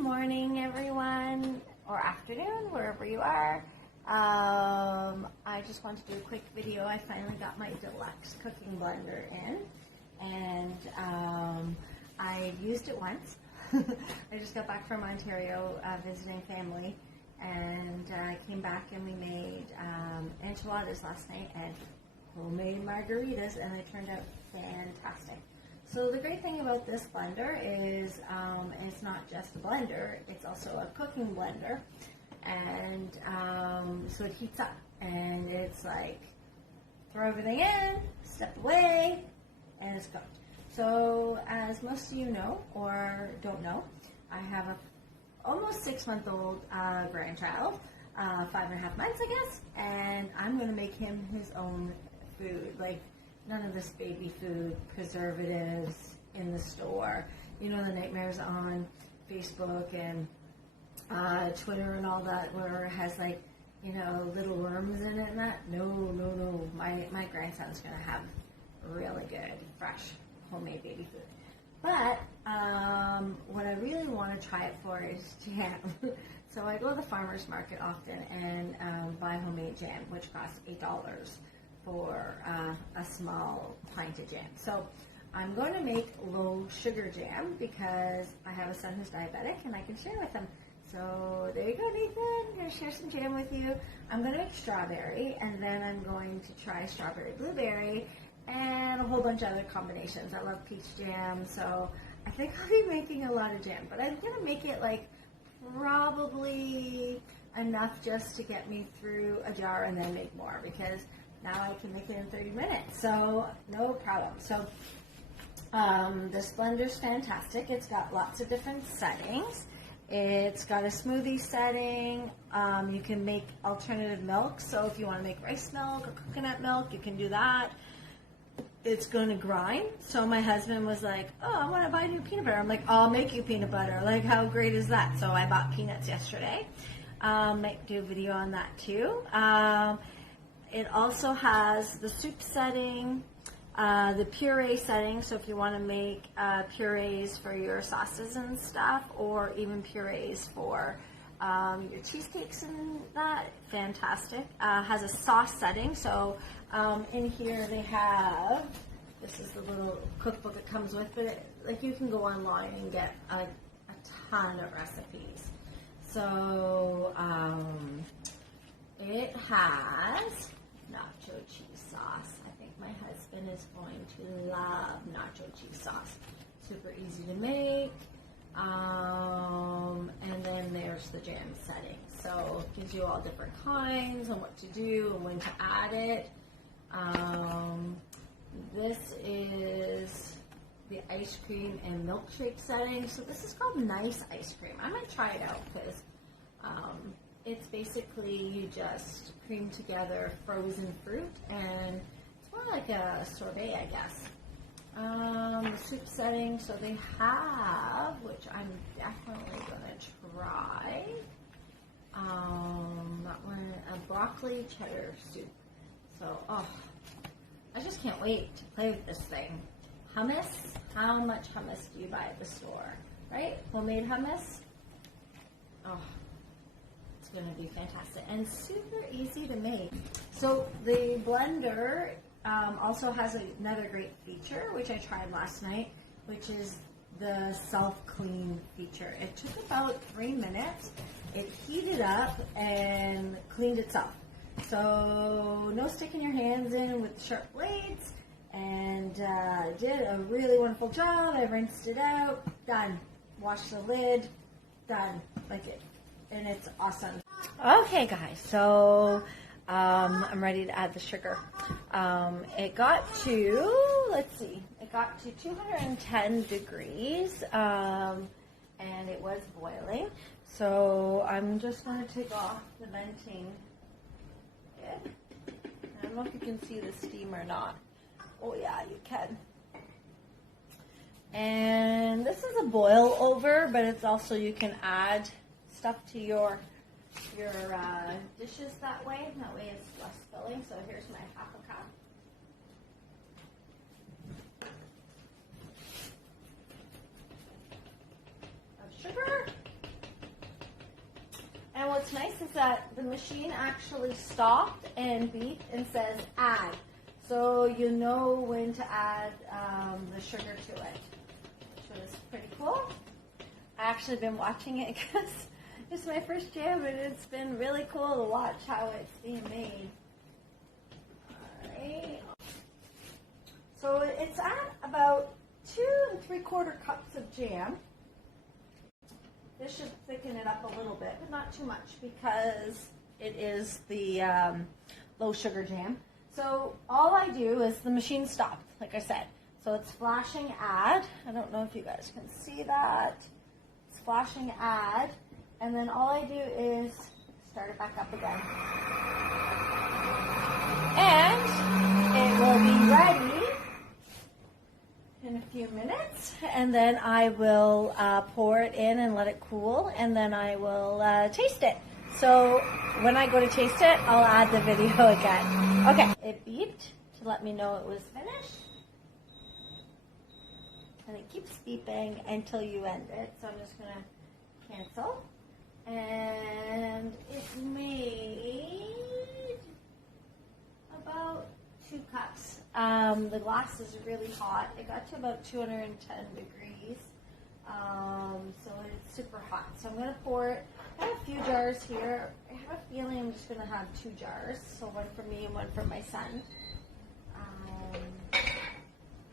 morning, everyone, or afternoon, wherever you are. I just wanted to do a quick video. I finally got my deluxe cooking blender in, and I used it once. I just got back from Ontario visiting family, and I came back and we made enchiladas last night and homemade margaritas, and they turned out fantastic. So the great thing about this blender is it's not just a blender, it's also a cooking blender, and so it heats up, and it's like throw everything in, step away, and it's cooked. So as most of you know or don't know, I have a almost 6-month-old grandchild, 5.5 months I guess, and I'm going to make him his own food, like none of this baby food, preservatives in the store. You know, the nightmares on Facebook and Twitter and all that, where it has like, you know, little worms in it and that. No. My grandson's going to have really good, fresh, homemade baby food. But what I really want to try it for is jam. So I go to the farmer's market often and buy homemade jam, which costs $8 for a small pint of jam. So I'm going to make low sugar jam because I have a son who's diabetic and I can share with him. So there you go, Nathan. I'm going to share some jam with you. I'm going to make strawberry, and then I'm going to try strawberry blueberry and a whole bunch of other combinations. I love peach jam, so I think I'll be making a lot of jam. But I'm going to make it like probably enough just to get me through a jar and then make more, because now I can make it in 30 minutes, so no problem. So this blender's fantastic. It's got lots of different settings. It's got a smoothie setting. You can make alternative milk, so if you want to make rice milk or coconut milk, you can do that. It's going to grind. So my husband was like, oh, I want to buy new peanut butter. I'm like, I'll make you peanut butter. Like, how great is that? So I bought peanuts yesterday. Might do a video on that too. It also has the soup setting, the puree setting, so if you want to make purees for your sauces and stuff, or even purees for your cheesecakes and that, fantastic. Has a sauce setting, so in here they have, this is the little cookbook it comes with, but like you can go online and get a ton of recipes. So it has nacho cheese sauce. I think my husband is going to love nacho cheese sauce. Super easy to make. And then there's the jam setting. So it gives you all different kinds and what to do and when to add it. This is the ice cream and milkshake setting. So this is called Nice Ice Cream. I might try it out because it's basically you just cream together frozen fruit, and it's more like a sorbet, I guess. The soup setting, so they have, which I'm definitely going to try, that one, a broccoli cheddar soup. So, I just can't wait to play with this thing. Hummus, how much hummus do you buy at the store, right? Homemade hummus? Oh, it's going to be fantastic and super easy to make. So the blender also has another great feature, which I tried last night, which is the self-clean feature. It took about 3 minutes. It heated up and cleaned itself. So no sticking your hands in with sharp blades, and did a really wonderful job. I rinsed it out, done. Washed the lid, done. Like it. And it's awesome. Okay, guys, so I'm ready to add the sugar. It got to, let's see, it got to 210 degrees, and it was boiling. So I'm just going to take off the venting. Okay. I don't know if you can see the steam or not. Oh yeah, you can. And this is a boil over, but it's also, you can add stuff to your dishes that way. That way it's less filling. So here's my half a cup. Of sugar. what's nice is that the machine actually stopped and beeped and says add. So you know when to add the sugar to it, which is pretty cool. I actually been watching it because it's my first jam and it's been really cool to watch how it's being made. Alright. So it's at about 2 3/4 cups of jam. This should thicken it up a little bit, but not too much because it is the low sugar jam. So all I do is the machine stopped, like I said. So it's flashing add. I don't know if you guys can see that. It's flashing add. And then all I do is start it back up again. And it will be ready in a few minutes. And then I will pour it in and let it cool. And then I will taste it. So when I go to taste it, I'll add the video again. Okay, it beeped to let me know it was finished. And it keeps beeping until you end it. So I'm just going to cancel. And it made about 2 cups. The glass is really hot. It got to about 210 degrees. So it's super hot. So I'm going to pour it. I have a few jars here. I have a feeling I'm just going to have 2 jars. So one for me and one for my son.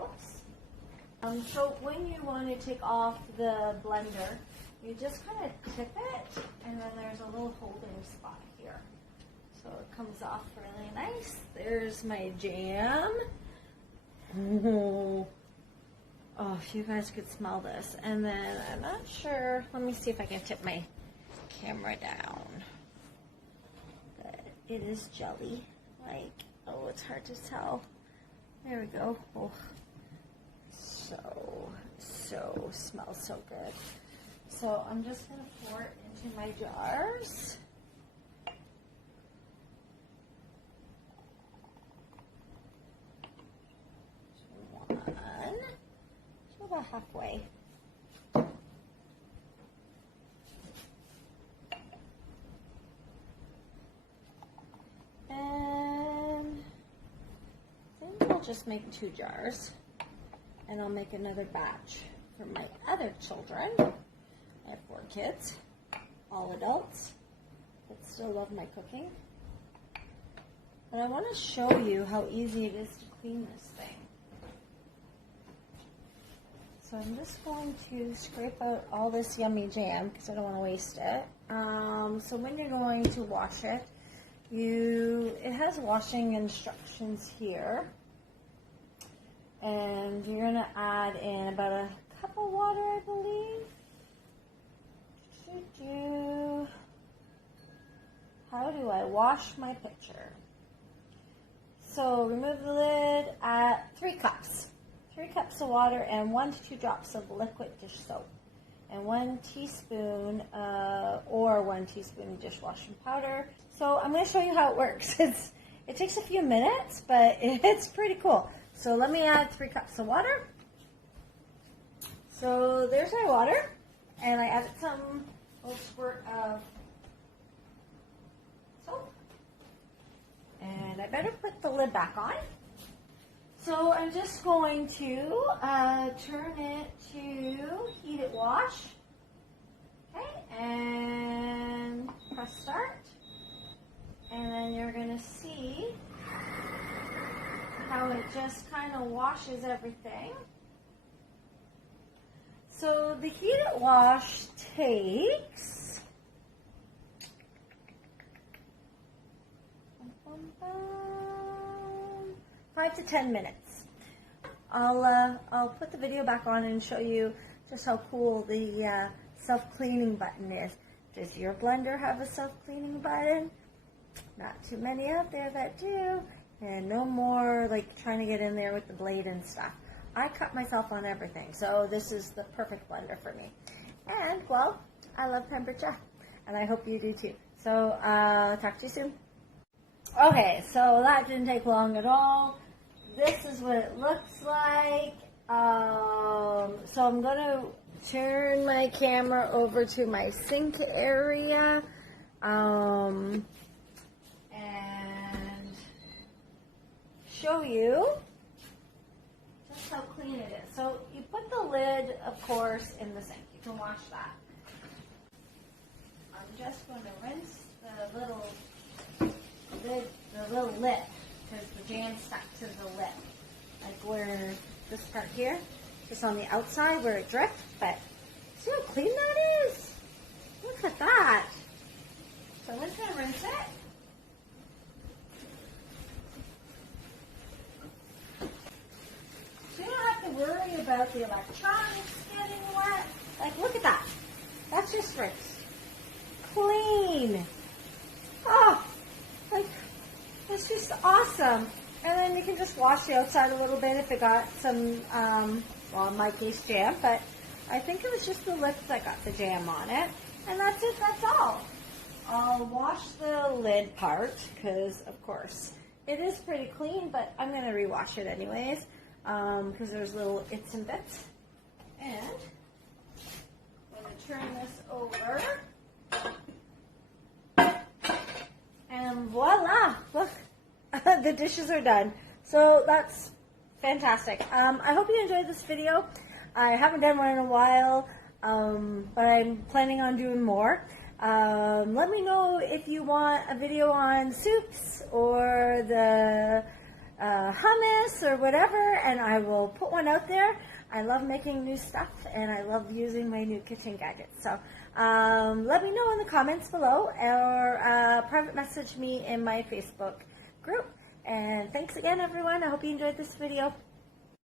Oops. So when you want to take off the blender, you just kind of tip it, and then there's a little holding spot here. So it comes off really nice. There's my jam. Oh, if you guys could smell this. And then I'm not sure. Let me see if I can tip my camera down. But it is jelly. Like, oh, it's hard to tell. There we go. Oh, so smells so good. So I'm just going to pour it into my jars. One. So about halfway. And then I'll just make 2 jars. And I'll make another batch for my other children. I have 4 kids, all adults, that still love my cooking. But I want to show you how easy it is to clean this thing. So I'm just going to scrape out all this yummy jam because I don't want to waste it. So when you're going to wash it, it has washing instructions here. And you're going to add in about a cup of water, I believe. How do I wash my pitcher? So remove the lid at 3 cups. 3 cups of water and 1 to 2 drops of liquid dish soap. And 1 teaspoon or 1 teaspoon dishwashing powder. So I'm going to show you how it works. It takes a few minutes, but it's pretty cool. So let me add 3 cups of water. So there's my water. And I added some little squirt of soap. And I better put the lid back on. So I'm just going to turn it to heated wash. Okay, and press start. And then you're going to see how it just kind of washes everything. So the heated wash takes 5 to 10 minutes. I'll put the video back on and show you just how cool the self-cleaning button is. Does your blender have a self-cleaning button? Not too many out there that do. And no more like trying to get in there with the blade and stuff. I cut myself on everything, so this is the perfect blender for me. And, well, I love temperature, and I hope you do too. So, talk to you soon. Okay, so that didn't take long at all. This is what it looks like. So I'm going to turn my camera over to my sink area. and show you just how clean it is. So you put the lid, of course, in the sink. You can wash that. I'm just going to rinse the little lid, because the jam stuck to the lid. Like where this part here, just on the outside where it dripped. But see how clean that is? Look at that. So I'm just going to rinse it. So you don't have to worry about the electronics getting wet. Like, look at that. That's just rinsed. Clean. Oh, like, it's just awesome. And then you can just wash the outside a little bit if it got some, well, in my case, jam. But I think it was just the lip that got the jam on it. And that's it. That's all. I'll wash the lid part because, of course, it is pretty clean. But I'm going to rewash it anyways because there's little its and bits. And I'm going to turn this over. And voila! Look, the dishes are done. So that's fantastic. I hope you enjoyed this video. I haven't done one in a while, but I'm planning on doing more. Let me know if you want a video on soups or the hummus or whatever, and I will put one out there. I love making new stuff, and I love using my new kitchen gadgets. So let me know in the comments below, or private message me in my Facebook group. And thanks again, everyone. I hope you enjoyed this video.